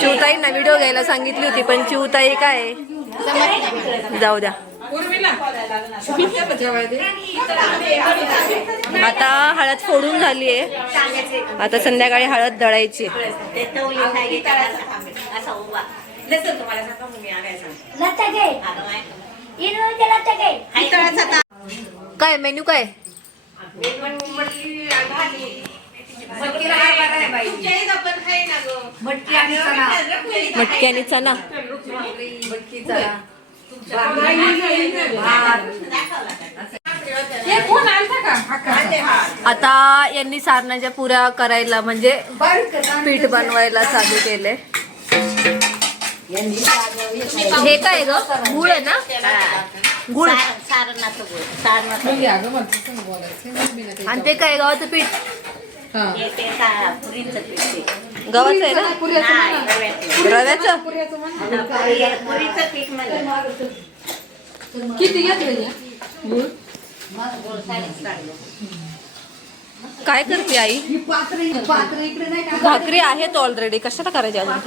चिवताईंना video घ्यायला सांगितली होती पण चिवताई काय जाऊ द्या. आता हळद फोडून झाली आहे. आता संध्याकाळी हळद दळायची. काय मेन्यू काय? मटकी आणि चना. आता यांनी सारणाच्या पुऱ्या करायला म्हणजे पीठ बनवायला चालू केले. हे काय ग? गुळ आहे ना? गुळ. आणि ते काय गव्हाचं पीठ? गव्हाचं आहे ना? रव्याचं? किती घेतलं? काय करते आई? भाकरी आहेत ऑलरेडी, कशाला करायची अजून?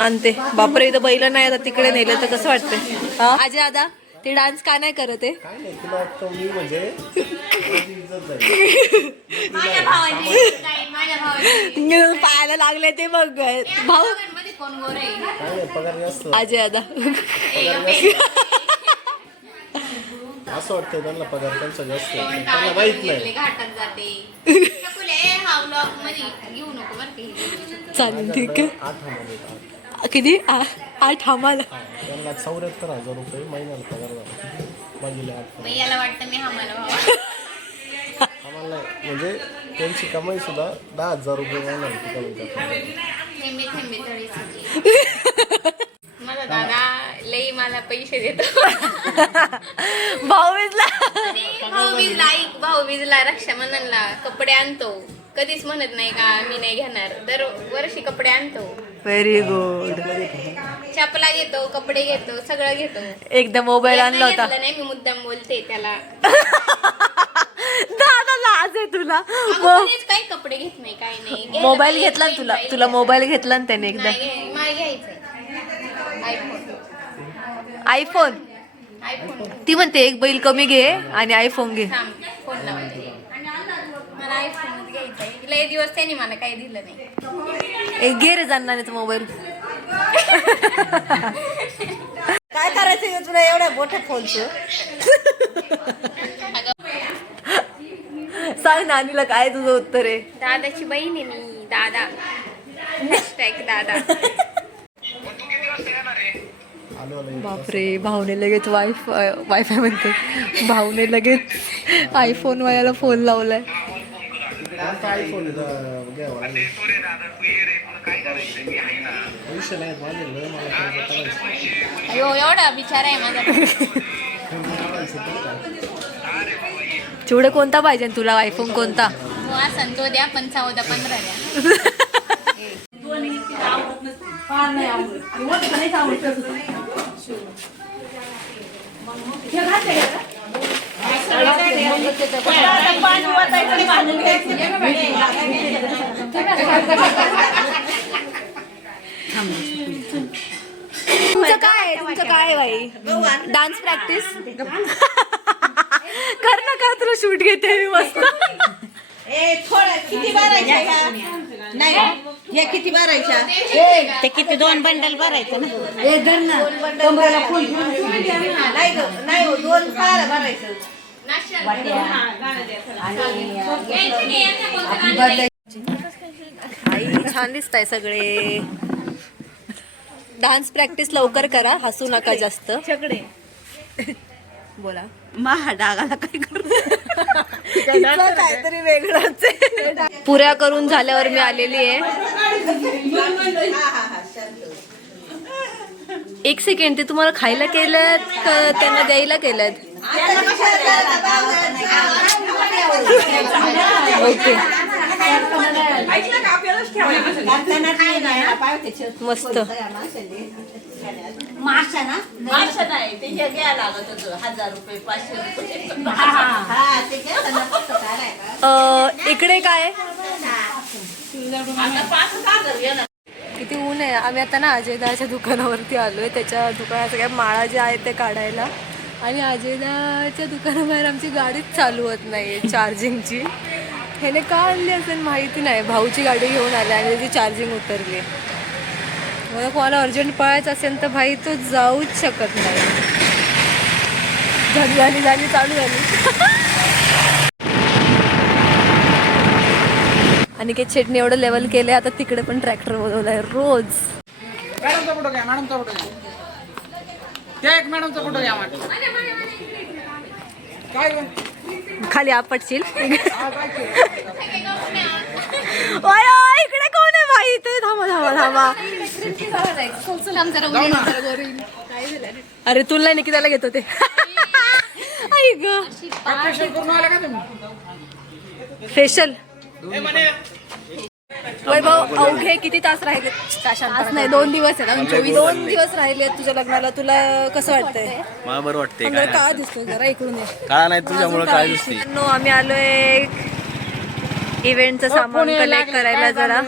आणते. बापरे, इथं बैल नाही, आता तिकडे नेलं तर कसं वाटतंय? आजी दादा ते डान्स का नाही करत आहे? पाहायला लागले ते बघ भाऊ. आजी दादा असं वाटतं त्यांना पगार त्यांचा जास्त त्यांना माहित नाही. चालेल ठीक आहे. किती? 8 आम्हाला. त्यांना 74,000 रुपये महिन्याला पगार झाला. आम्हाला म्हणजे त्यांची कमाई सुद्धा 10,000 रुपये महिन्याला कमी करतात. माझा दादा लई मला पैसे देतो. भाऊबीजला रक्षाबंधनला कपडे आणतो. कधीच म्हणत नाही का मी नाही घेणार. दरवर्षी कपडे आणतो. Very good. चपला घेतो, कपडे घेतो, सगळं घेतो. एकदा मोबाईल आणला होता. नाही मी मुद्दाम बोलते त्याला. दादा लाज आहे तुला. काही कपडे घेत नाही, काही नाही. मोबाईल घेतला ना तुला मोबाईल घेतला ना त्याने एकदा. मला घ्यायचंय आयफोन. ती म्हणते एक बैल कमी घे आणि आयफोन घे. मला आयफोन घ्यायचा. लय दिवस त्यांनी मला काही दिलं नाही. घे रे जाणण्याचा मोबाईल. काय करायचं तुला एवढ्या मोठ्या फोनचं? सांग नानीला काय तुझं उत्तर आहे? दादाची बहीण आहे मी. दादा दादा. बापरे, भाऊने लगेच वायफाय म्हणते. भाऊने लगेच आयफोन वाल्याला फोन लावलाय. अयो एवढा विचार आहे माझा. चिवडे कोणता पाहिजे तुला? आयफोन कोणता? असं तो द्या, 15 द्या. तुमचं काय बाई? डान्स प्रॅक्टिस कर ना. का तुला शूट घेते मी मस्त. किती भरायच्या? नाही हे किती भरायच्या? ते किती 2 बंडल भरायचं ना. नाही 2 पार भरायचं. आई छान दिसताय सगळे. डान्स प्रॅक्टिस लवकर करा, हसू नका जास्त. बोला. डागाला काय करू? काहीतरी वेगळंच. पुऱ्या करून झाल्यावर मी आलेली आहे. 1 सेकंड, ते तुम्हाला खायला केल्यात का त्यांना द्यायला केल्यात? ओके मस्त. माशा नाही ते घ्यायला लागत होतं 1000 रुपये 500 रुपये. इकडे काय किती ऊन आहे. आम्ही आता ना अजयदाच्या दुकानावरती आलोय. त्याच्या दुकानाचं काय माळा जे आहेत ते काढायला. आणि अजयदाच्या दुकानाबाहेर आमची गाडीच चालू होत नाही चार्जिंगची. ह्याने का आणली असेल माहिती नाही. भाऊची गाडी घेऊन आली आणि त्याची चार्जिंग उतरली. मला कोणाला अर्जंट पळायचं असेल तर भाई तो जाऊच शकत नाही. झाली चालू झाली. आणि के शेटने एवढं लेवल केले. आता तिकडे पण ट्रॅक्टर बोलवलाय रोज. मॅडमचा फोटो घ्या, मॅडमचा फोटो घ्या. त्या एक मॅडमचा फोटो घ्या. काय ग? खाली आपटशील. इकडे कोण आहे भाई? इथे थांबा. अरे तुला नाही निकिताला घेत होते. फेशल वैभव अवघे किती तास राहिले? तास नाही 2 दिवस आहे ना. 2 दिवस राहिले तुझ्या लग्नाला. तुला कसं वाटतंय? मला बरं वाटतंय. का दिसतोय जरा इकडून ये. काय नाही तुझ्यामुळे काय दिसते. आम्ही आलोय इव्हेंटचं सामान कलेक्ट करायला जरा.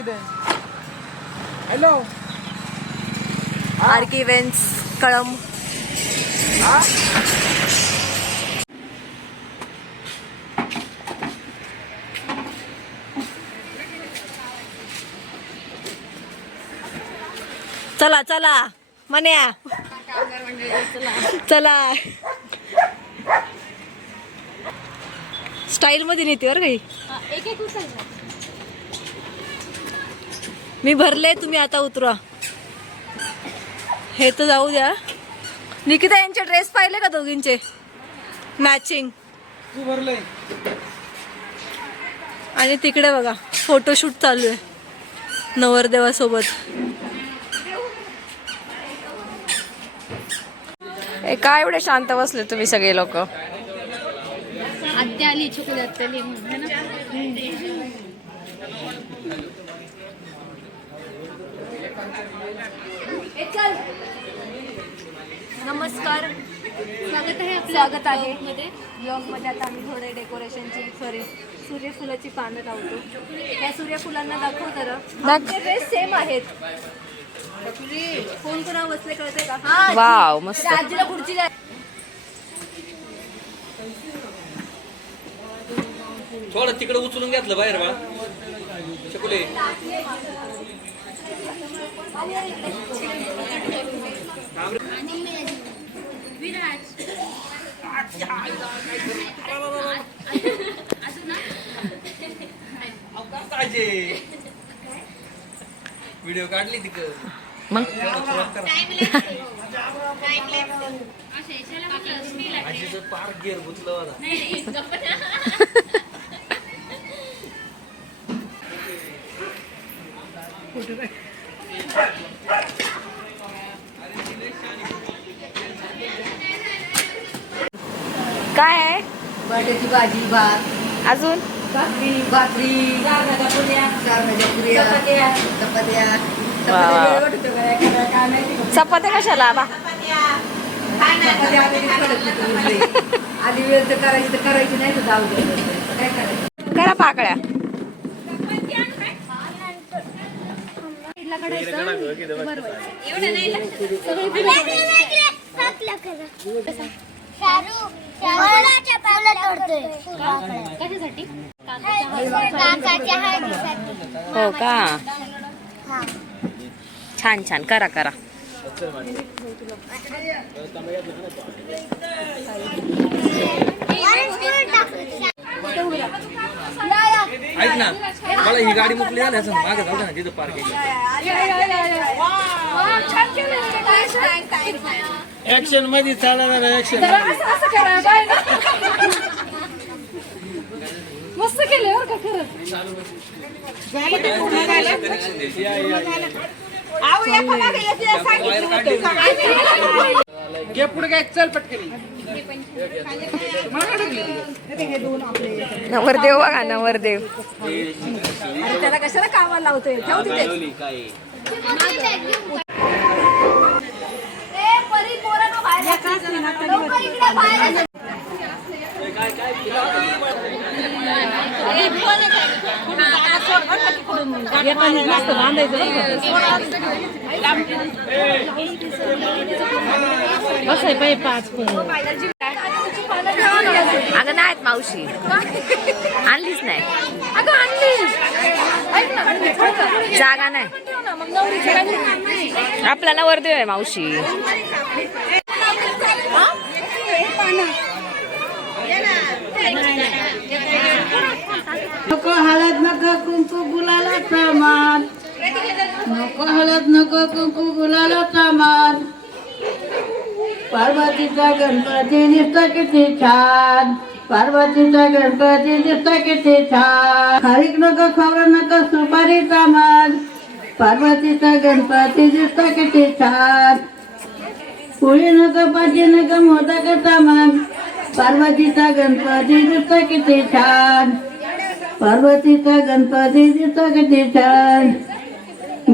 हॅलो आरकी इव्हेंट्स कळम. चला मन्या चला. स्टाईल मध्ये नेते बरं काही. मी भरले, तुम्ही आता उतरा. हे तर जाऊ द्या. निकिता यांचे ड्रेस पाहिले का दोघींचे मॅचिंग? तू भरलंय. आणि तिकडे बघा फोटोशूट चालू आहे नवरदेवासोबत. काय एवढे शांत बसले तुम्ही सगळे लोक? आत्या आली, छोटी आत्या आली म्हणून ना. नमस्कार, स्वागत आहे ब्लॉगमध्ये. आता आम्ही थोडे डेकोरेशनची सूर्यफुलाची पानं लावतो. या सूर्यफुलांना दाखव जरा. ड्रेस सेम आहेत. कोण कोणा बसले कळते का? वाव मस्त. आजीला खुर्ची द्या. थोडं तिकडे उचलून घेतलं बाहेर बा चकुले. व्हिडिओ काढली तिकडं मग आजीचं पार्क गेअर गुतलं. काय आहे? बटाट्याची भाजी, भात, अजून भाकरी, चपात्या. चपात्या कशाला बा? आधी वेळ तर करायची नाही तर जाऊ दे. काय करायचं? करा पाकळ्या. हो का? छान करा. ऐक ना, मला ही गाडी मोकळी झाली असं मागे जाऊ ना तिथं पार्किंग. ऍक्शन मध्ये चालणार. ऍक्शन मस्त केले बरं का खरंच. घे पुढे काय, चल पटकन. नवरदेव बघा, नवरदेव. अरे त्याला कशाला कामाला लावतोय? ठेव तिथे. अगं नाहीत मावशी आणलीच नाही अगं आणली जागा नाही आपला नवरदेव आहे मावशी नको हळद नको कुंकू गुलाला सामान नको हळद नको कुंकू गुलाला सामान पार्वतीचा गणपती दिसतो किती छान पार्वतीचा गणपती दिसतो किती छान खारीक नको खोबरं नको सुपारी सामान पार्वतीचा गणपती दिसतो किती छान पोळी नको पाठी नको मोदक सामान पार्वतीचा गणपती दिसतो किती छान पार्वतीचा गणपती दिसतो किती छान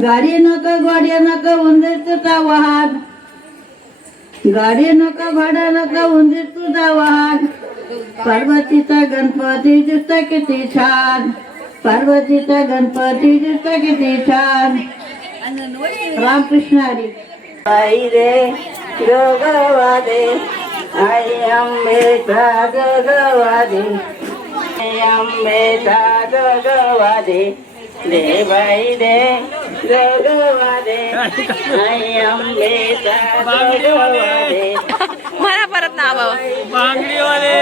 गाडी नको गोड्या नको उंदीर तुझा वाहन गाडी नको भाडा नको उंदीर तुझा वाहन पार्वतीचा गणपती दिसतो किती छान पार्वतीचा गणपती दिसतो किती छान रामकृष्ण हरी आई रे गगवादे आई अंबेचा गगवादे अंबेचा गगवादे दे बाई दे गगवादे आई अंबेचा गगवादे मला परत नाव बांगडीवाले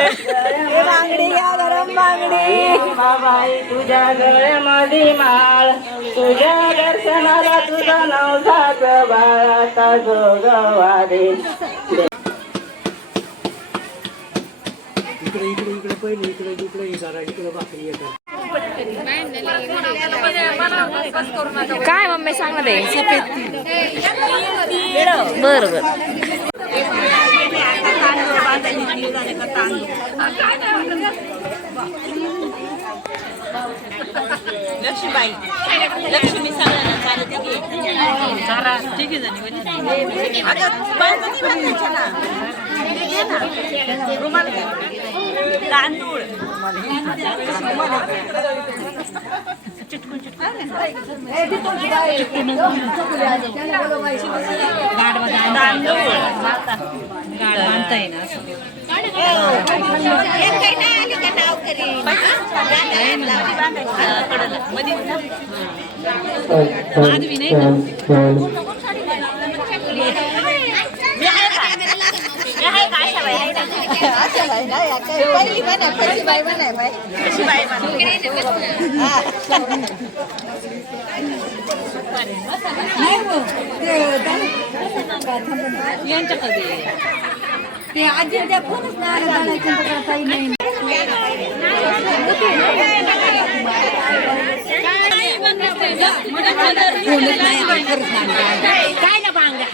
बांगडी या गरम बांगडी बाई तुझ्या गळ्यामध्ये माळ तुझ्या दर्शनाला तुझा नवसाच बाळाचा गगवादे इकडे इकडे इकडे पहिले इकडे इकडे हे करा इकडे भाकरी हे करा काय मम्मी सांग ना ते बर बर लक्ष्मीबाई लक्ष्मी सगळ्यांना चालते की चारा ठीक आहे तांदूळ ते आजी त्या फोनच नाही आला नाही काय ना बांगड्या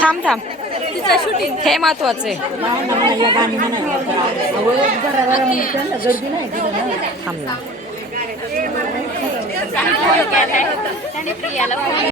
थांब थांब हे महत्वाचं आहे थांब ना